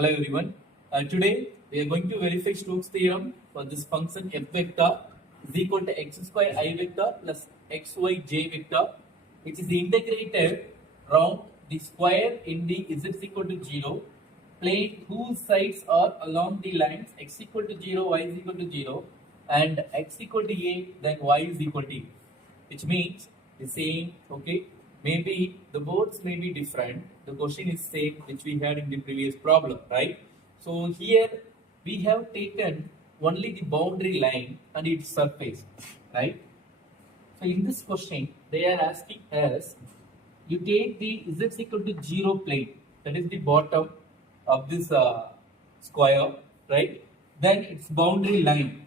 Hello everyone. Today we are going to verify Stokes theorem for this function f vector is equal to x square I vector plus xy j vector, which is integrated round the square in the z is equal to 0 plane whose sides are along the lines x equal to 0, y is equal to 0 and x equal to a, then y is equal to a, which means the same, okay. Maybe the words may be different. The question is same which we had in the previous problem, right? So here we have taken only the boundary line and its surface, right? So in this question, they are asking us, you take the z is equal to 0 plane, that is the bottom of this square, right? Then its boundary line,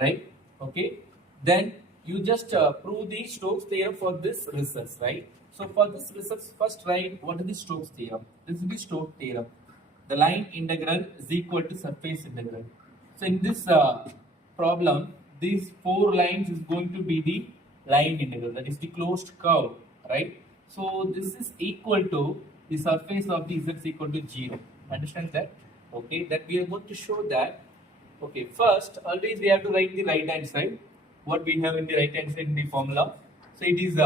right? Okay. Then you just prove the Stokes theorem for this result, right? So for this result, first write what is the Stokes theorem. This is the Stokes theorem. The line integral is equal to surface integral. So in this problem, these four lines is going to be the line integral, that is the closed curve, right? So this is equal to the surface of the z is equal to 0. Understand that? Okay, that we are going to show that. Okay, first always we have to write the right hand side. What we have in the right hand side in the formula. So it is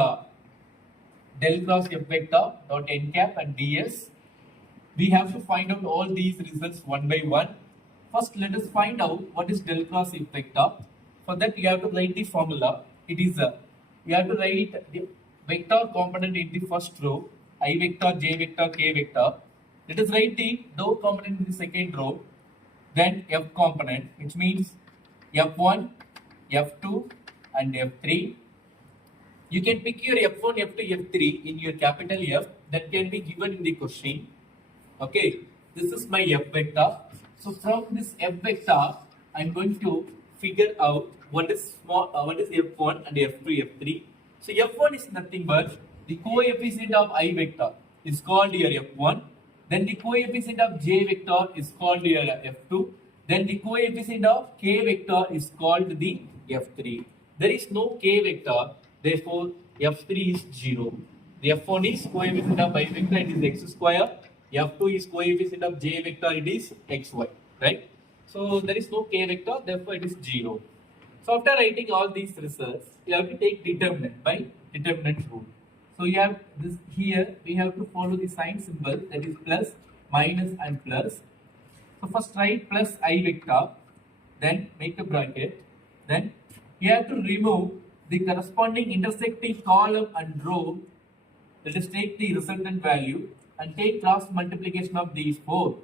del cross f vector dot n cap and ds. We have to find out all these results one by one. First, let us find out what is del cross f vector. For that, you have to write the formula. It is you have to write the vector component in the first row, I vector, j vector, k vector. Let us write the dou component in the second row. Then f component, which means f1, f2, and f3. You can pick your f1, f2, f3 in your capital F that can be given in the question. Okay, this is my f vector. So from this f vector, I'm going to figure out what is f1 and f2, f3. So f1 is nothing but the coefficient of I vector is called your f1. Then the coefficient of j vector is called your f2. Then the coefficient of k vector is called the f3. There is no k vector, therefore f3 is 0. The f1 is coefficient of I vector, it is x square. f2 is coefficient of j vector, it is xy, right? So there is no k vector, therefore it is 0. So after writing all these results, you have to take determinant by determinant rule. So you have this here, we have to follow the sign symbol, that is plus, minus and plus. So first write plus I vector, then make a bracket, then you have to remove the corresponding intersecting column and row. Let us take the resultant value and take cross multiplication of these four.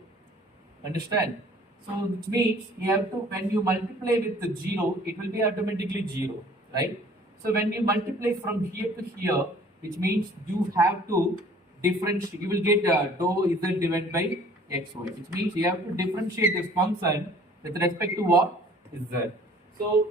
Understand? So which means you have to, when you multiply with the 0, it will be automatically 0, right? So when you multiply from here to here, which means you have to differentiate, you will get dou z divided by xy, which means you have to differentiate this function with respect to what? Z. So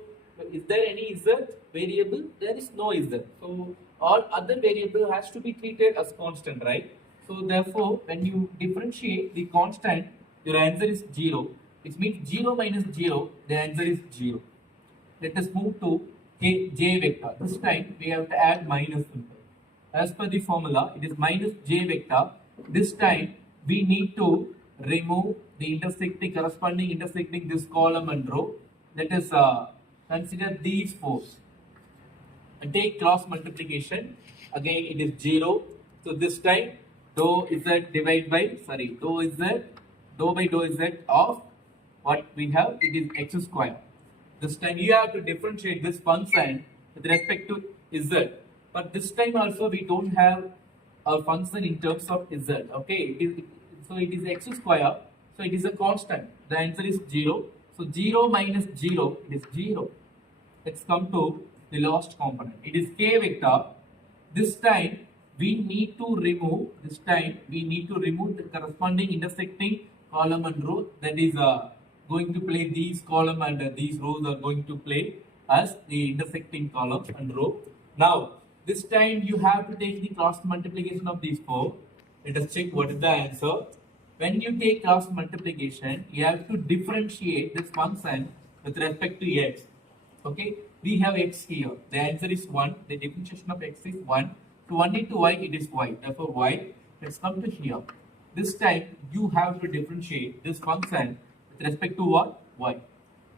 is there any z variable? There is no z. So all other variable has to be treated as constant, right? So therefore, when you differentiate the constant, your answer is 0. Which means 0 minus 0, the answer is 0. Let us move to j vector. This time we have to add minus symbol. As per the formula, it is minus j vector. This time we need to remove the corresponding intersecting this column and row. Let us consider these four and take cross multiplication. Again it is 0. So this time dou z divided by dou by dou z of what we have, it is x square. This time you have to differentiate this function with respect to z. But this time also we don't have a function in terms of z. Okay, so it is x square. So it is a constant. The answer is 0. So 0 minus 0, it is 0. Let's come to the last component. It is k vector. This time we need to remove. The corresponding intersecting column and row. That is going to play these column and these rows are going to play as the intersecting column and row. Now this time you have to take the cross multiplication of these four. Let us check what is the answer. When you take cross multiplication, you have to differentiate this function with respect to x. Okay, we have x here. The answer is 1. The differentiation of x is 1. So 1 into y, it is y. Therefore y. Let's come to here. this time you have to differentiate this function with respect to what? Y.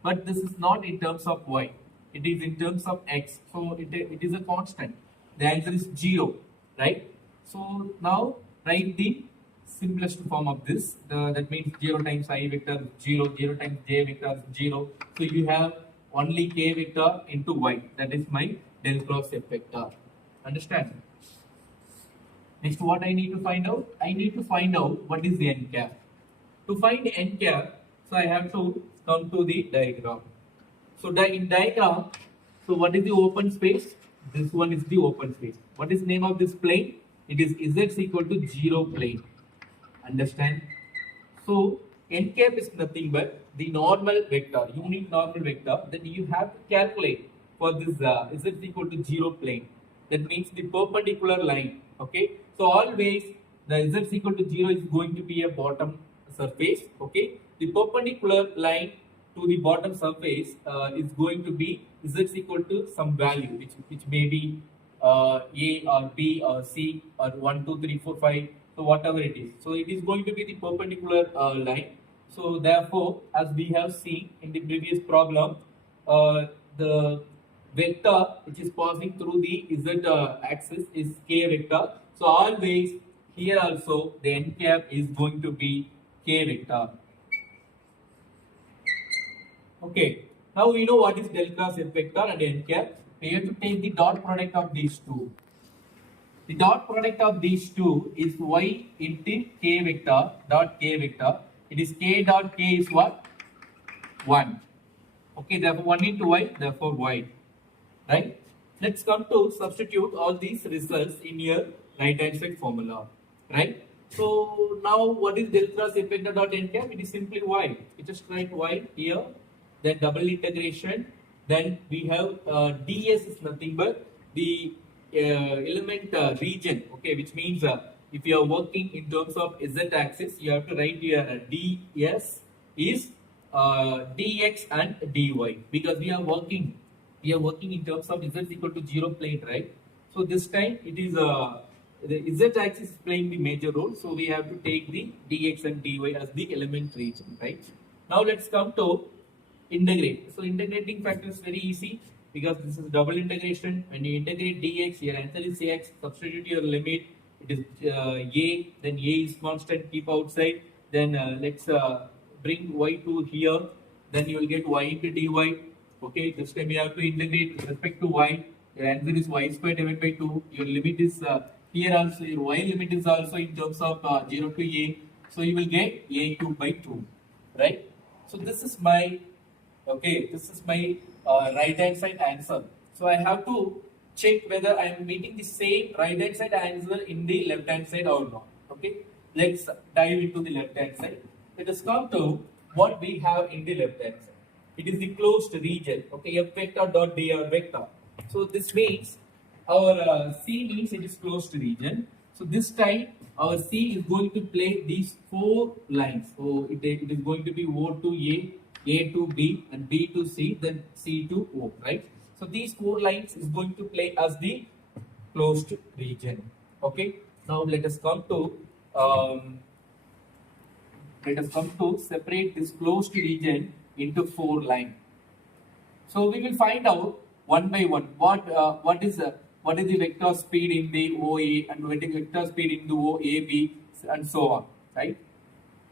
But this is not in terms of y. It is in terms of x. So it is a constant. The answer is 0, right? So now write the simplest form of this. That means 0 times I vector 0, 0 times j vector 0. So you have only k vector into y. That is my del cross f vector. Understand? Next, what I need to find out? I need to find out what is the n cap. To find n cap, so I have to come to the diagram. So in diagram, so what is the open space? This one is the open space. What is the name of this plane? It is z is equal to 0 plane. Understand? So n cap is nothing but the normal vector, unit normal vector that you have to calculate for this z is equal to 0 plane. That means the perpendicular line. Okay. So always the z is equal to 0 is going to be a bottom surface. Okay. The perpendicular line to the bottom surface is going to be z is equal to some value which may be a or b or c or 1, 2, 3, 4, 5. So whatever it is. So it is going to be the perpendicular line. So therefore, as we have seen in the previous problem, the vector which is passing through the z axis is k vector. So always here also the n cap is going to be k vector. Okay. Now we know what is del cross f vector and n cap. We have to take the dot product of these two. The dot product of these two is y into k vector dot k vector. It is k dot k is what? 1. Okay, therefore 1 into y, therefore y. Right? Let's come to substitute all these results in your right hand side formula. Right? So now what is del cross f vector dot n cap? It is simply y. You just write y here, then double integration. Then we have ds is nothing but the element region, okay, which means if you are working in terms of z-axis, you have to write here ds is dx and dy because we are working in terms of z is equal to 0 plane, right? So this time it is the z-axis is playing the major role, so we have to take the dx and dy as the element region, right? Now let's come to integrate. So integrating factor is very easy because this is double integration. When you integrate dx, your answer is x. Substitute your limit. It is a. Then a is constant. Keep outside. Then let's bring y to here. Then you will get y into dy. Okay. This time you have to integrate with respect to y. Your answer is y square divided by 2. Your limit is here also. Your y limit is also in terms of 0 to a. So you will get a cube by 2. Right. So this is my right hand side answer. So I have to check whether I am meeting the same right hand side answer in the left hand side or not. Okay, let's dive into the left hand side. Let us come to what we have in the left hand side. It is the closed region. Okay, f vector dot dr vector. So this means our C means it is closed region. So this time our C is going to play these 4 lines. So it is going to be O to A to B and B to C, then C to O, right? So these 4 lines is going to play as the closed region. Okay. Now let us come to separate this closed region into 4 lines. So we will find out one by one what is the vector speed in the OA and what is the vector speed in the OAB and so on, right?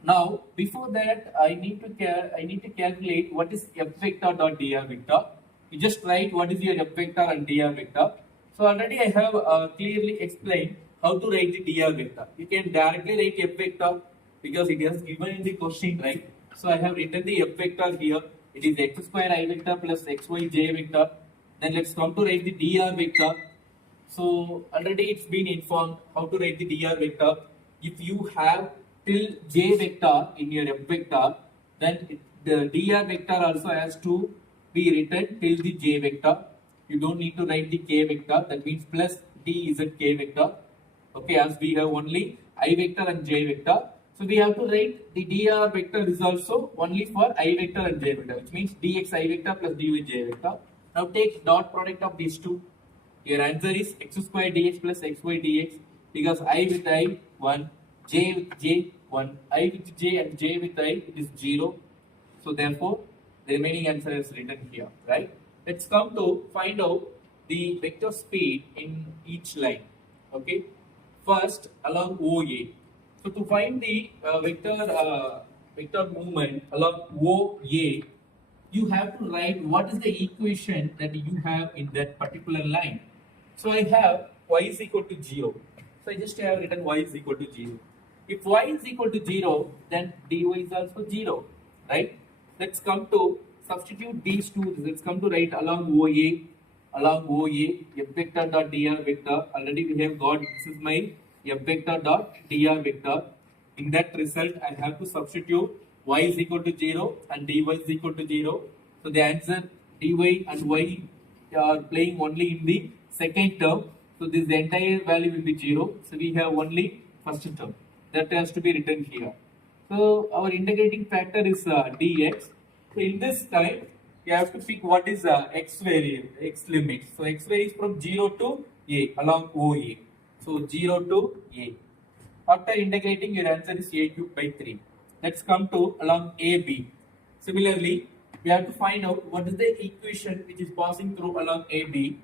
Now, before that, I need to calculate what is f vector dot dr vector. You just write what is your f vector and dr vector. So already I have clearly explained how to write the dr vector. You can directly write f vector because it is given in the question, right? So I have written the f vector here. It is x square I vector plus xy j vector. Then let's come to write the dr vector. So already it's been informed how to write the dr vector. If you have till j vector in your f vector, then the dr vector also has to be written till the j vector. You don't need to write the k vector. That means plus d is a k vector. Okay, as we have only I vector and j vector. So we have to write the dr vector is also only for I vector and j vector, which means dx I vector plus dy j vector. Now take dot product of these two. Your answer is x square dx plus xy dx because I with I 1, j with j, 1, I with j and j with I, it is 0. So therefore, the remaining answer is written here, right? Let's come to find out the vector speed in each line. Okay, first along OA. So to find the vector movement along OA, you have to write what is the equation that you have in that particular line. So I have y is equal to 0. So I just have written y is equal to 0. If y is equal to 0, then dy is also 0, right? Let's come to substitute these two. Let's come to write along OA, f vector dot dr vector. Already we have got, this is my f vector dot dr vector. In that result, I have to substitute y is equal to 0 and dy is equal to 0. So the answer, dy and y are playing only in the second term. So this the entire value will be 0. So we have only first term. That has to be written here. So our integrating factor is dx. So in this time, you have to pick what is x variable, x limit. So x varies from 0 to a along OA. So 0 to a. After integrating, your answer is a cube by 3. Let's come to along AB. Similarly, we have to find out what is the equation which is passing through along AB.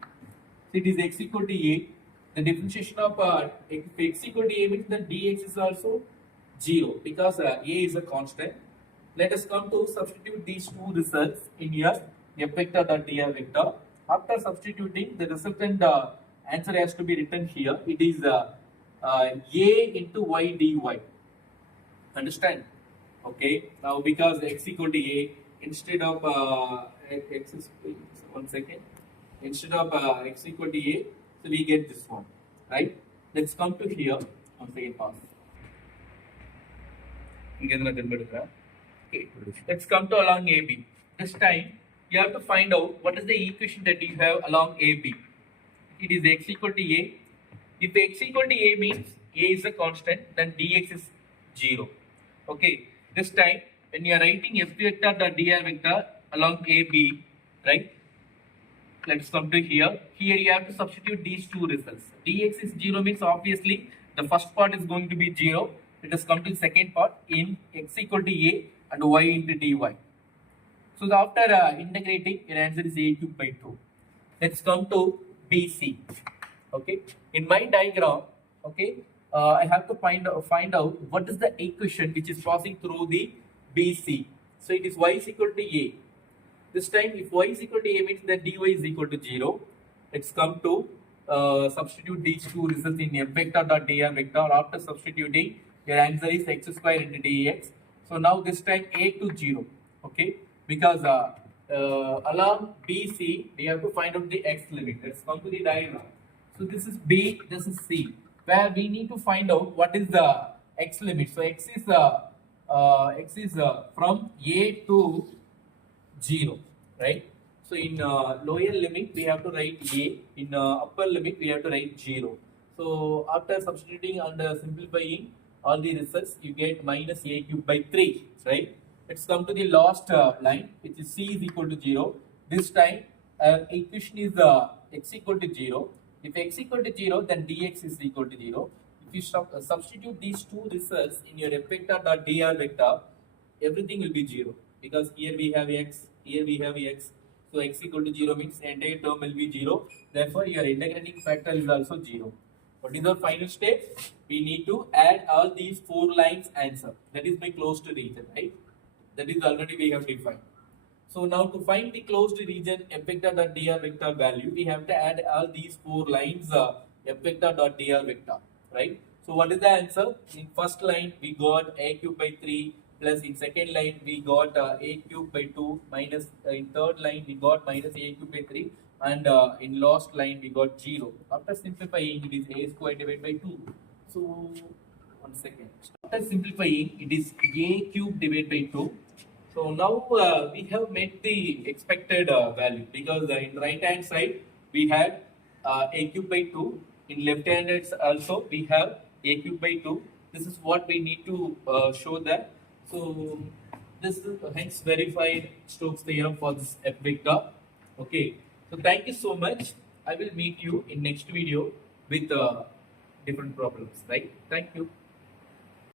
So it is x equal to a. The differentiation of x equal to a means that dx is also 0 because a is a constant. Let us come to substitute these two results in here, f vector dot dr vector. After substituting, the resultant answer has to be written here. It is a into y dy. Understand? Okay. Now because x equal to a, instead of x is, one second, instead of x equal to a, so we get this one, right? Let's come to here. One second, pass. Okay. Let's come to along AB. This time you have to find out what is the equation that you have along AB. It is x equal to a. If x equal to a means a is a constant, then dx is 0. Okay. This time when you are writing f vector dot dr vector along AB, right? Let's come to here. Here you have to substitute these two results. Dx is 0 means obviously the first part is going to be 0. Let us come to the second part in x equal to a and y into dy. So after integrating, your answer is a cube by 2. Let's come to BC. Okay. In my diagram, okay, I have to find out what is the equation which is passing through the BC. So it is y is equal to a. This time, if y is equal to a means that dy is equal to 0. Let's come to substitute these two results in f vector dot dr vector. After substituting, your answer is x square into dx. So now this time a to 0. Okay, because along BC, we have to find out the x limit. Let's come to the diagram. So this is B, this is C, where we need to find out what is the x limit. So x is from a to 0, right? So in lower limit we have to write a, in upper limit we have to write 0. So after substituting and simplifying all the results, you get minus a cube by 3, right? Let's come to the last line, which is c is equal to 0. This time equation is x equal to 0. If x equal to 0, then dx is equal to 0. If you substitute these two results in your f vector dot dr vector, everything will be 0 because here we have x, here we have x. So x equal to 0 means entire term will be 0. Therefore, your integrating factor is also 0. What is our final step? We need to add all these 4 lines answer. That is my closed region, right? That is already we have defined. So now to find the closed region f vector dot dr vector value, we have to add all these 4 lines f vector dot dr vector, right? So what is the answer? In first line we got a cube by 3 plus in second line we got a cube by 2 minus in third line we got minus a cube by 3 and in last line we got 0. After simplifying, it is a square divided by 2. So one second. After simplifying, it is a cube divided by 2. So now we have made the expected value because in right hand side we had a cube by 2. In left hand also we have a cube by 2. This is what we need to show that. So this is hence verified Stokes theorem for this f vector. Okay. So thank you so much. I will meet you in next video with different problems. Right. Thank you.